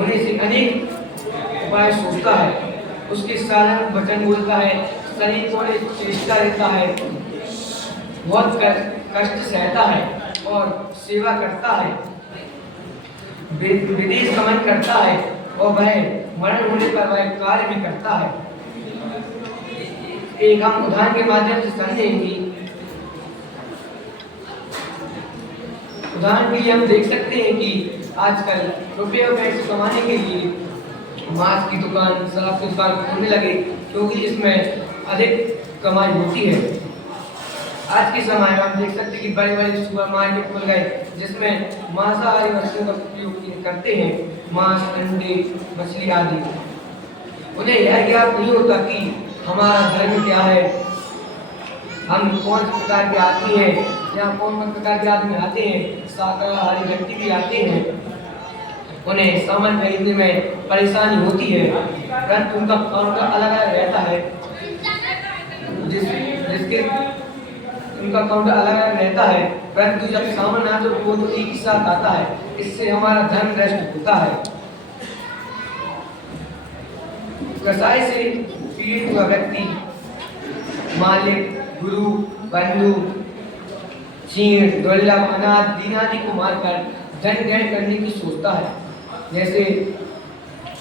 होने से अनेक उपाय सोचता है, उसके साधन वचन बोलता है, शरीर को चेष्टा रहता है, बहुत कष्ट सहता है और सेवा करता है, विदेश गमन करता है और वह मरण होने पर वह कार्य भी करता है। एक हम उदाहरण के माध्यम से समझेंगे। उदाहरण के लिए हम देख सकते हैं कि आजकल रुपये और पैसे कमाने के लिए मांस की दुकान, शराब की दुकान खोलने लगे, क्योंकि इसमें अधिक कमाई होती है। आज के समय में हम देख सकते हैं कि बड़े बड़े सुपर मार्केट खुल गए, जिसमें मांसाहारी वस्तुओं का उपयोग करते हैं, मांस, अंडे, मछली आदि। उन्हें यह ज्ञात नहीं होता कि हमारा धर्म क्या है, हम कौन से प्रकार के आदमी हैं, या कौन प्रकार के आदमी आते हैं, शाकाहारी व्यक्ति भी आते हैं। उन्हें सामान खरीदने में परेशानी होती है, परंतु उनका काउंटर अलग अलग रहता है, जिसके उनका काउंटर अलग अलग रहता है, परंतु जब सामान आता है वो तो एक ही साथ आता है। इससे हमारा धर्म नष्ट होता है। कसाई से पीड़ित हुआ व्यक्ति मालिक, गुरु, बंधु, चीड़, दुर्लभ, अनाथ, दीनादि को मारकर धन ग्रहण करने की सोचता है। जैसे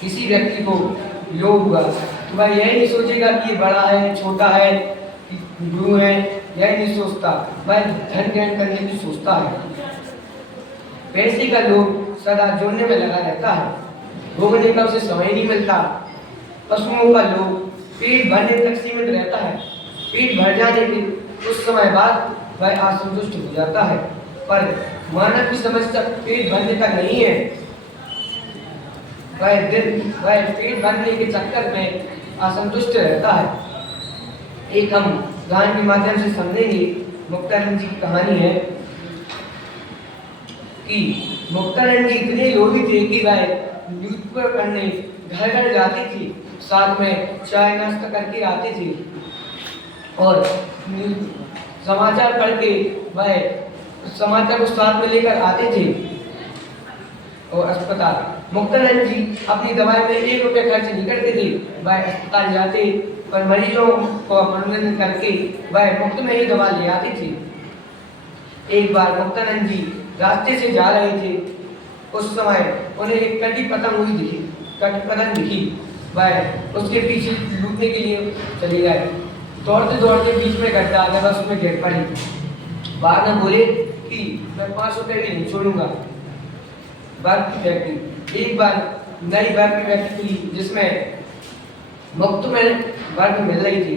किसी व्यक्ति को लोभ हुआ तो वह यह नहीं सोचेगा कि ये बड़ा है, छोटा है, गुरु है, यह नहीं सोचता, वह धन ग्रहण करने की सोचता है। पैसे का लोभ सदा जोड़ने में लगा रहता है, भोगने का उसे समय नहीं मिलता। पशुओं का लोभ पेट भरने तक सीमित रहता है, पेट भर जाने के कुछ समय बाद वह असंतुष्ट हो जाता है, पर मानव की समस्या पेट भरने तक नहीं है। वह पेट भरने के चक्कर में असंतुष्ट रहता है। एक हम गान के माध्यम से समझेंगे। मुक्तानंद जी की कहानी है कि मुक्तानंद जी इतने लोभी थे कि वह न्यूज़पेपर पढ़ने घर घर जाती थी, साथ में चाय नाश्ता करके आती थी और समाचार पढ़ के वह समाचार को साथ में लेकर आते थे। और अस्पताल मुक्तानंद जी अपनी दवाई में 1 रुपया खर्च नहीं करते थे, वह अस्पताल जाते पर मरीजों को मनोरंजन करके वह मुफ्त में ही दवा ले आते थे। एक बार मुक्तानंद जी रास्ते से जा रहे थे, उस समय उन्हें एक कटी पतंग दिखी। वह उसके पीछे लूटने के लिए चले गए। दौड़ते दौड़ते बीच में गड्ढा आ गया, उसमें गिर पड़ी। बाद में बोले कि मैं 5 रुपये भी नहीं छोड़ूंगा। बर्फ की फैक्ट्री, एक बार नई बर्फ की फैक्ट्री खुली जिसमें मुफ्त में बर्फ मिल रही थी।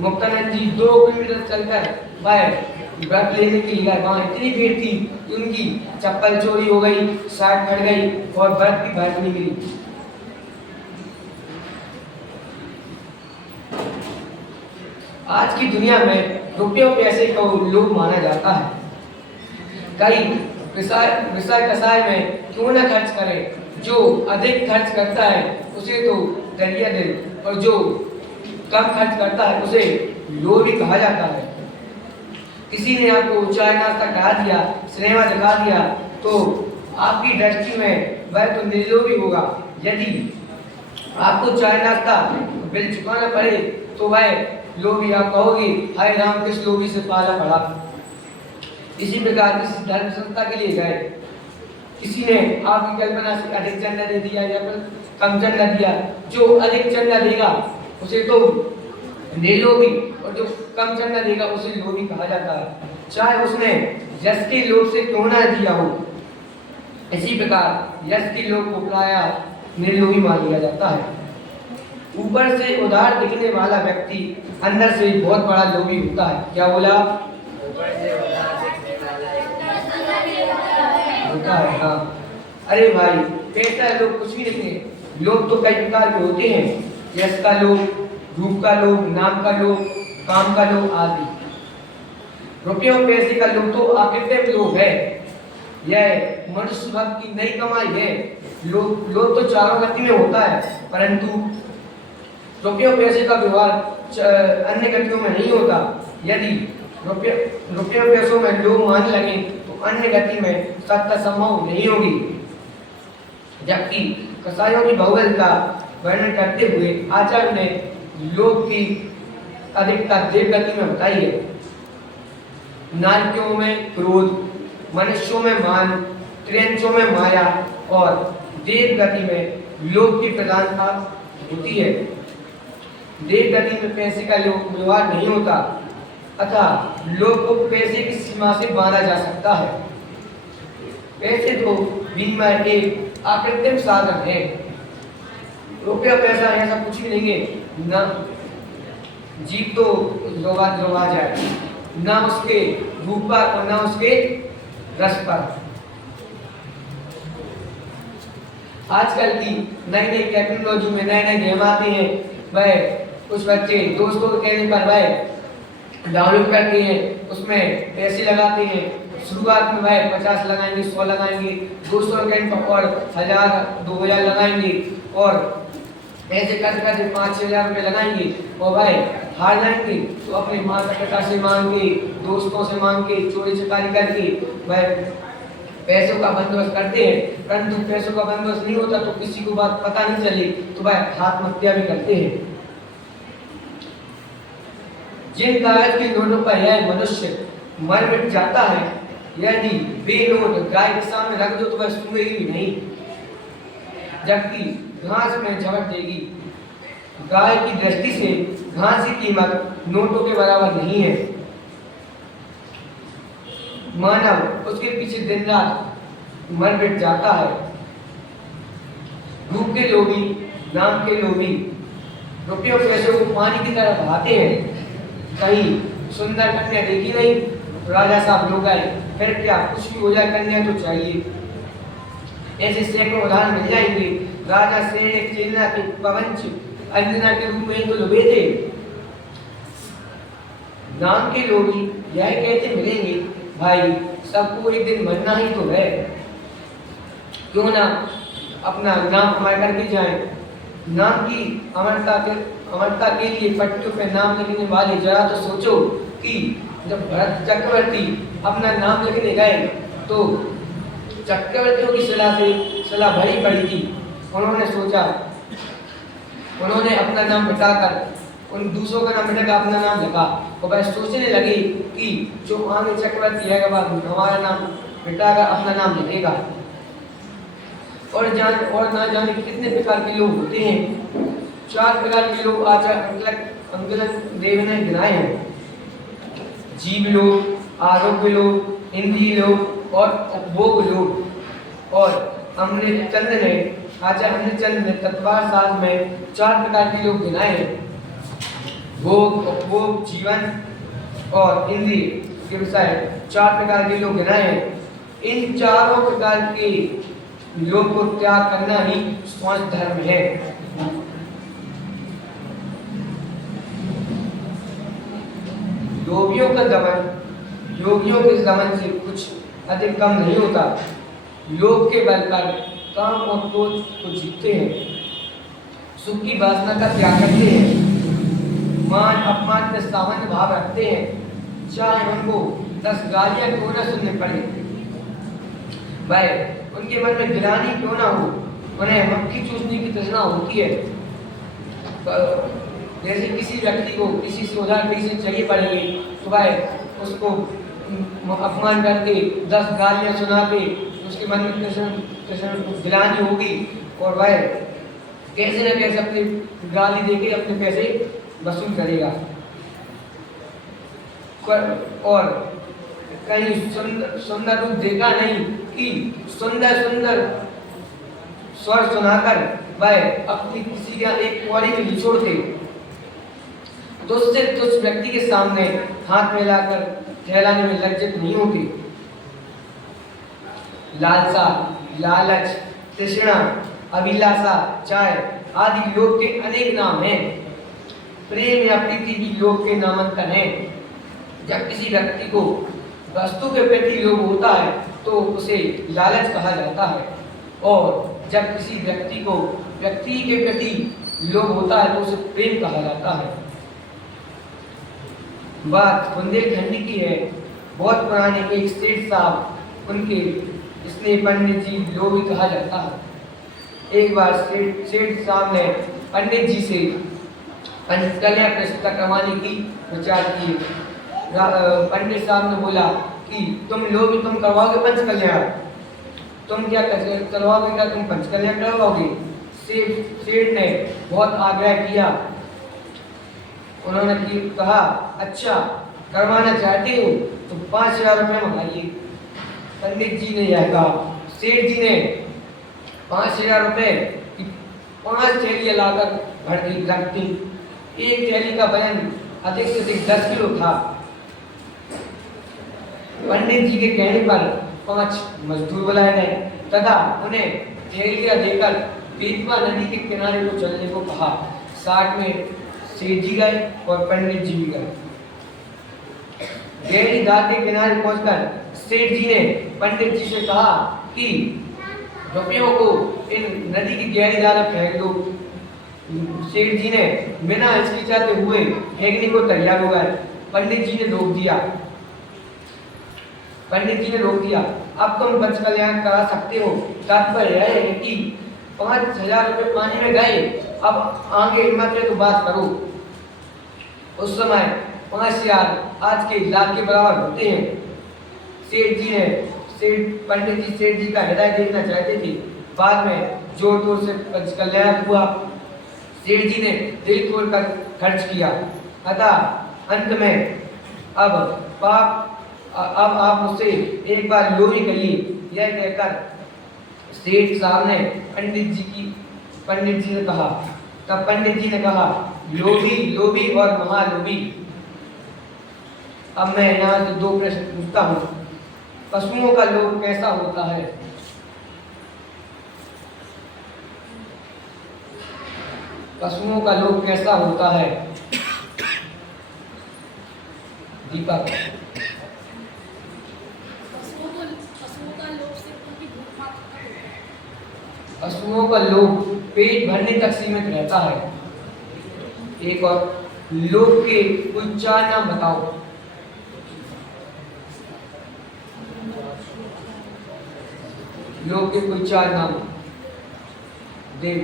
मुक्तानंद जी 2 किलोमीटर चलकर वह बर्फ लेने के लिए गए। वहाँ इतनी भीड़ थी कि उनकी चप्पल चोरी हो गई, शर्ट फट गई और बर्फ की बर्फ नहीं मिली। आज की दुनिया में रुपये और पैसे को लोभ माना जाता है। कई विषय कसाय में क्यों न खर्च करें, जो अधिक खर्च करता है उसे तो दरिया दिल और जो कम खर्च करता है उसे लोभी कहा जाता है। किसी ने आपको चाय नाश्ता करा दिया, सिनेमा दिखा दिया, तो आपकी दृष्टि में वह तो निर्लोभी होगा। यदि आपको चाय नाश्ता बिल चुकाना पड़े तो वह लोभी, आप कहोगे हाय राम किस लोभी से पाला पड़ा। इसी प्रकार किसी धर्म संस्था के लिए गए, किसी ने आपकी कल्पना से अधिक चंदा दे दिया या फिर कम चंदा दिया, जो अधिक चंदा देगा उसे तो निर्लोभी और जो कम चंदा देगा उसे लोभी कहा जाता है, चाहे उसने यश के लोभ से क्यों ना दिया हो। इसी प्रकार यश के लोभ को प्रायः निर्लोभी मान लिया जाता है। ऊपर से उदार दिखने वाला व्यक्ति अंदर से बहुत बड़ा लोभी होता है। क्या बोला? होता है, हाँ। अरे भाई, पैसा लोग कुछ भी नहीं है। लोग तो कई प्रकार के होते हैं, यश का लोभ, रूप का लोभ, नाम का लोभ, काम का लोभ आदि। रुपये और पैसे का लोभ तो अकृत्रिम लोभ है, यह मनुष्य भक्त की नई कमाई है। लोभ तो चारों गति में होता है, परंतु रुपये और पैसे का व्यवहार अन्य गतियों में नहीं होता। यदि रुपये और पैसों में लोभ मान लगे तो अन्य गति में सत्ता संभव नहीं होगी। जबकि कसायों की बहुबल का वर्णन करते हुए आचार्य ने लोभ की अधिकता देव गति में बताई है। नारियों में क्रोध, मनुष्यों में मान, त्रियंचों में माया और देव गति में लोभ की प्रधानता होती है। देव गति में पैसे का व्यवहार नहीं होता, अतः लोभ को पैसे की सीमा से बांधा जा सकता है। पैसे तो विनिमय एक आकृत्रिम साधन है। रुपया पैसा ऐसा कुछ भी नहीं है, ना जीव तो लोभा जाए, ना उसके रूप पर और ना उसके रस पर। आजकल की नई नई टेक्नोलॉजी में नए नए गेम आते हैं, वह कुछ बच्चे दोस्तों के कहने पर वह डाउनलोड करते हैं, उसमें पैसे लगाते हैं। शुरुआत में वह 50 लगाएंगे, 100 लगाएंगे, 200 लगाएंगे और 1000 2000 लगाएंगे और ऐसे करते करते 5-6 हजार रुपये लगाएंगे और भाई हार जाएंगे तो अपने माता पिता से मांग के, दोस्तों से मांग के, चोरी चकारी करके वह पैसों का बंदोबस्त करते हैं। परंतु पैसों का बंदोबस्त नहीं होता तो किसी को बात पता नहीं चली तो वह आत्महत्या भी करते हैं। जिन कागज के नोटों पर यह मनुष्य मर मिट जाता है, यदि वे नोट गाय के सामने रख दो तो वह सूंघेगी नहीं, जबकि घास में झपट देगी। गाय की दृष्टि से घास की कीमत नोटों के बराबर नहीं है। मानव उसके पीछे दिन रात मर मिट जाता है। रूप के लोभी, नाम के लोभी रुपयों पैसों को पानी की तरह बहाते हैं। कहीं सुंदर कन्या देखी नहीं, राजा साहब लोग आए, फिर क्या कुछ भी हो जाए कन्या तो चाहिए। ऐसे सैकड़ों उदाहरण मिल जाएंगे। राजा सेन चेतना के पवंच अंजना के रूप में तो लुभे थे। नाम के लोभी यह कहते मिलेंगे, भाई सबको एक दिन मरना ही तो है, क्यों ना अपना नाम कमा करके जाए। नाम की अमरता के लिए पट्टियों पे नाम लिखने वाले जरा तो सोचो कि जब भरत चक्रवर्ती अपना नाम लिखने गए तो चक्रवर्तियों की सलाह भरी पड़ी थी। उन्होंने सोचा, उन्होंने अपना नाम मिटाकर उन दूसरों का नाम मिटाकर अपना नाम लिखा और वह सोचने लगे कि जो आगे चक्रवर्ती है हमारा नाम मिटाकर अपना नाम लिखेगा। और ना जाने कितने प्रकार के लोग होते हैं। 4 प्रकार के लोग आचार्य अंगद देव ने गिनाए हैं। जीव लोग, आरोग्य लोग, इंद्रिय लोग और उपभोग लोग। और अमृतचंद ने आचार्य अमृतचंद ने तत्वार साध में 4 प्रकार के लोग गिनाए हैं। भोग, उपभोग, जीवन और इंद्रिय के विषय 4 प्रकार के लोग गिनाए हैं। इन चारों प्रकार के लोग को त्याग करना ही स्वस्थ धर्म है। योगियों का दमन योगियों के दमन से कुछ अधिक कम नहीं होता। लोभ के बल पर काम और क्रोध को जीतते हैं, सुख की वासना का त्याग करते हैं, मान अपमान में सामान्य भाव रखते हैं, चाहे उनको 10 गालियां क्यों न सुनने पड़े। वह उनके मन में गिलानी क्यों ना हो, उन्हें मक्खी चूसने की तृष्णा होती है। जैसे किसी व्यक्ति को किसी से उधार पैसे चाहिए पड़ेंगे तो वह उसको अपमान करके 10 गालियां सुना के उसके मन में कृष्ण गिलानी होगी और वह कैसे न कैसे अपनी गाली देके अपने पैसे वसूल करेगा। और कहीं सुंदर रूप देखा नहीं कि सुंदर स्वर सुनाकर वह अपनी किसी का एक कौड़ी में निचोड़ते। तुझसे तुझ व्यक्ति के सामने हाथ मिलाकर कहलाने में लज्जित नहीं होती। लालसा, लालच, तृष्णा, अभिलाषा, चाय आदि लोभ के अनेक नाम हैं। प्रेम या प्रीति भी लोभ के नामांतर हैं। जब किसी व्यक्ति को वस्तु के प्रति लोभ होता है तो उसे लालच कहा जाता है, और जब किसी व्यक्ति के प्रति लोभ होता है तो उसे प्रेम कहा जाता है। बात बुंदेलखंडी की है। बहुत पुराने एक सेठ साहब, उनके स्नेह पंडित जी लोभी कहा जाता है। एक बार सेठ साहब ने पंडित जी से पंचकन्या प्रतिष्ठा करवाने की विचार किए। पंडित साहब ने बोला कि तुम करवाओगे पंचकन्या, तुम क्या करवाओगे, क्या तुम पंचकन्या करवाओगे? सेठ ने बहुत आग्रह किया। उन्होंने कहा अच्छा करवाना चाहते हो तो 5,000 रुपये मंगाइए। पंडित जी ने यह कहा। सेठ जी ने 5,000 रुपये की 5 थैलियां लाकर भर दी रखती। एक थैली का वजन अधिक से अधिक 10 किलो था। पंडित जी के कहने पर 5 मजदूर बुलाए गए तथा उन्हें थैलियां देकर बेतवा नदी के किनारे को चलने को कहा। साथ में सेठ जी गए और पंडित जी भी गए। गहरी घाट के किनारे पहुंचकर सेठ जी ने पंडित जी से कहा कि रुपयों को इन नदी की गहरी धार में फेंक दो। सेठ जी ने बिना हिचकिचाते हुए फेंकने को तैयार हो गए। पंडित जी ने रोक दिया। अब तुम पंचकन्या करा सकते हो। तात्पर्य यह है कि 5,000 रुपये पानी में गए, अब आगे हिम्मत है तो बात करो। उस समय 5,000 आज के लाख के बराबर होते हैं। पंडित जी सेठ जी का हृदय देखना चाहते थे। बाद में जोर जोर से पंचकन्या हुआ। सेठ जी ने दिल खोलकर खर्च किया। अतः अंत में अब आप मुझसे एक बार लोरी करिए, यह कहकर सेठ साहब ने पंडित जी ने कहा। तब पंडित जी ने कहा लोभी और महालोभी। अब मैं यहाँ से 2 प्रश्न पूछता हूँ। पशुओं का लोभ कैसा होता है? पशुओं का लोभ कैसा होता है? दीपक। पशुओं का लोभ पेट भरने तक सीमित रहता है। एक और लोभ के कुछ 4 नाम बताओ। लोभ के कुछ 4 नाम। देव।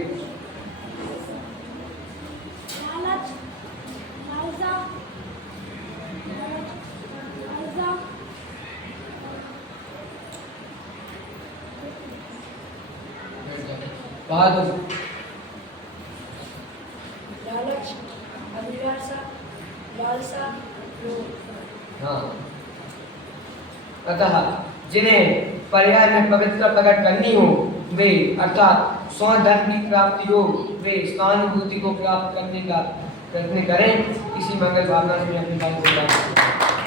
बहादुर। लालच, अभिलाषा, लालसा, हाँ। अतः जिन्हें पर्याय में पवित्र प्रकट करनी हो वे अर्थात स्वधर्म की प्राप्ति हो वे स्वानुभूति को प्राप्त करने का प्रयत्न करें। इसी मंगल भावना से मैं अपनी बात बोलता हूँ।